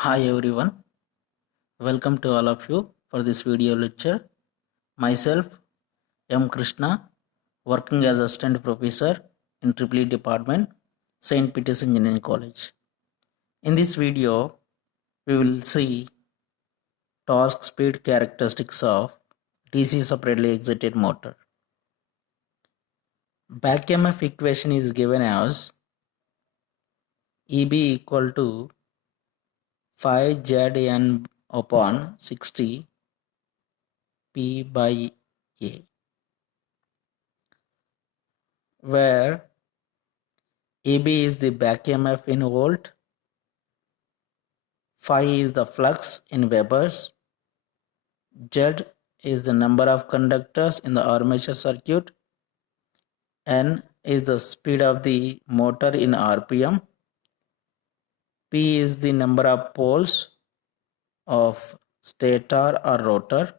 Hi everyone, welcome to all of you for this video lecture. Myself, M. Krishna, working as assistant professor in EEE department, St. Peter's Engineering College. In this video, we will see torque speed characteristics of DC separately excited motor. Back EMF equation is given as EB equal to 5ZN upon 60 P by A, where EB is the back EMF in volt, phi is the flux in Webers, Z is the number of conductors in the armature circuit, N is the speed of the motor in RPM, P is the number of poles of stator or rotor,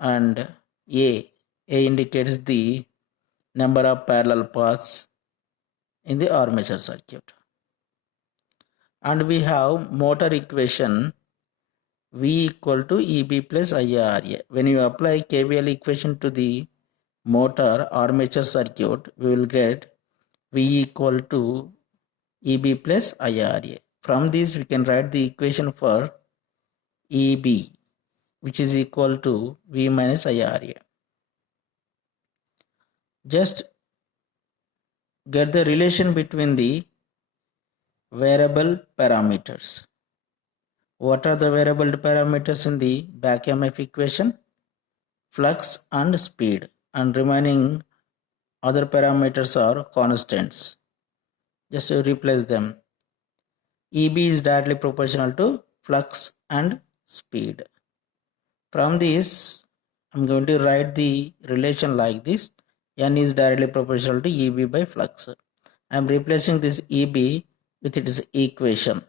and A indicates the number of parallel paths in the armature circuit. And we have motor equation V equal to EB plus IARA. When you apply KVL equation to the motor armature circuit, we will get V equal to EB plus IARA. From this, we can write the equation for EB, which is equal to V minus IARA. Just get the relation between the variable parameters. What are the variable parameters in the back EMF equation? Flux and speed, and remaining other parameters are constants. Just replace them. EB is directly proportional to flux and speed. From this, I'm going to write the relation like this. N is directly proportional to EB by flux. I'm replacing this EB with its equation.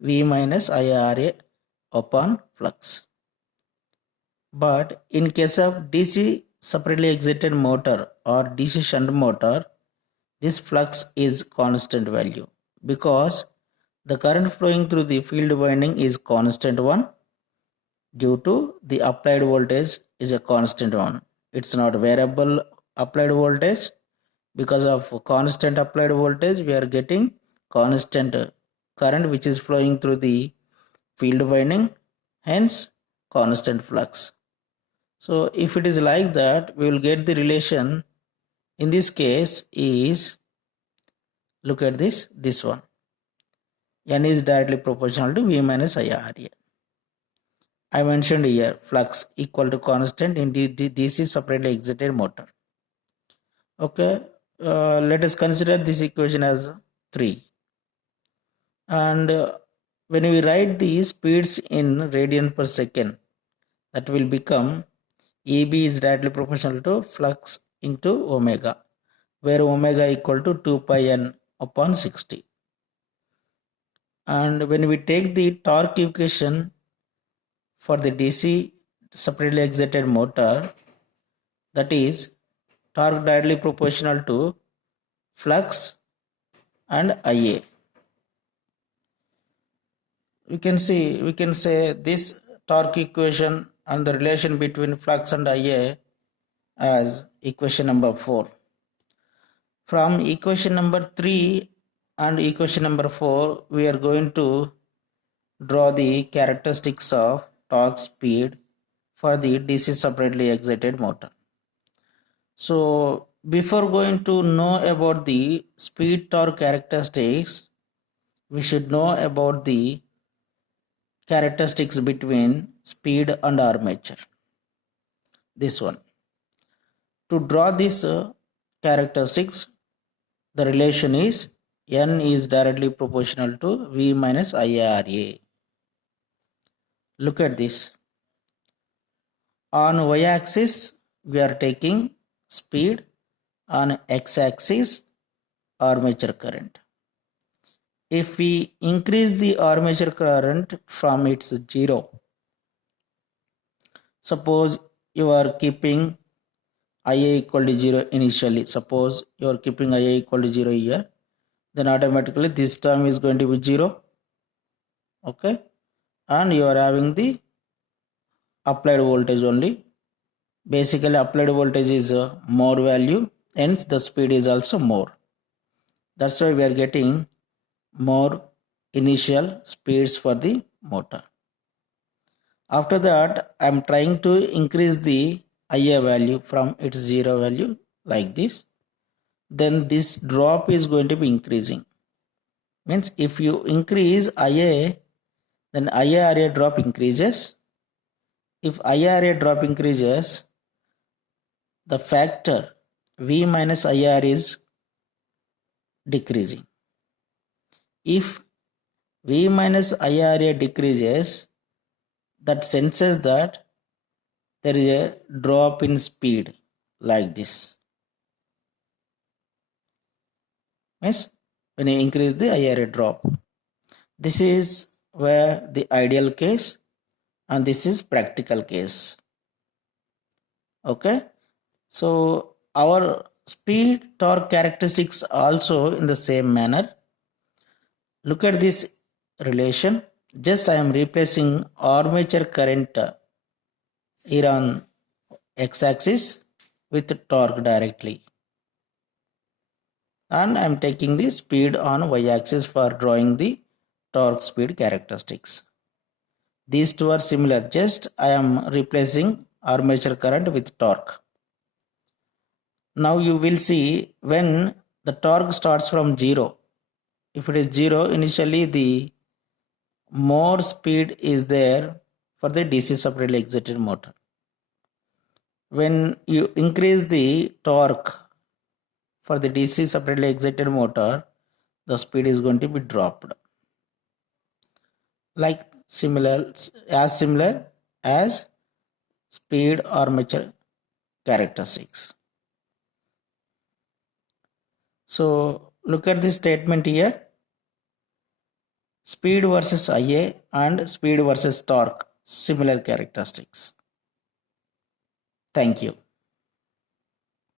V minus IRA upon flux. But in case of DC separately excited motor or DC shunt motor, this flux is constant value because the current flowing through the field winding is constant one due to the applied voltage is a constant one. It's not variable applied voltage. Because of constant applied voltage, we are getting constant current which is flowing through the field winding, hence constant flux. So if it is like that, we will get the relation in this case is, look at this one. N is directly proportional to V minus IRA. I mentioned here flux equal to constant in DC separately excited motor. Okay, let us consider this equation as 3. And when we write the speeds in radian per second, that will become EB is directly proportional to flux into omega, where omega equal to 2 pi n upon 60. And when we take the torque equation for the DC separately excited motor, that is torque directly proportional to flux and IA. We can say this torque equation and the relation between flux and IA as equation number 4. From equation number 3 and equation number 4, we are going to draw the characteristics of torque speed for the DC separately excited motor. So before going to know about the speed torque characteristics, we should know about the characteristics between speed and armature. This one. To draw these characteristics, the relation is N is directly proportional to V minus IARA. Look at this. On y-axis, we are taking speed. On x-axis, armature current. If we increase the armature current from its 0, suppose you are keeping IA equal to 0 initially, suppose you are keeping IA equal to 0 here, then automatically this term is going to be 0 Okay, and you are having the applied voltage only. Basically applied voltage is more value, hence the speed is also more. That's why we are getting more initial speeds for the motor. After that, I am trying to increase the IA value from its 0 value like this. Then this drop is going to be increasing. Means if you increase IA, then IA area drop increases. If IA area drop increases, the factor V minus IR is decreasing. If V minus IR area decreases, that senses that there is a drop in speed like this. Means when you increase the IR drop. This is where the ideal case and this is practical case. Okay, so our speed torque characteristics also in the same manner. Look at this relation. Just I am replacing armature current here on x-axis with torque directly, and I am taking the speed on y-axis for drawing the torque speed characteristics. These two are similar, just I am replacing armature current with torque. Now you will see when the torque starts from 0. If it is 0, initially the more speed is there for the DC separately excited motor. When you increase the torque for the DC separately excited motor, the speed is going to be dropped. Like similar as speed armature characteristics. So look at this statement here. Speed versus IA and speed versus torque, similar characteristics. Thank you.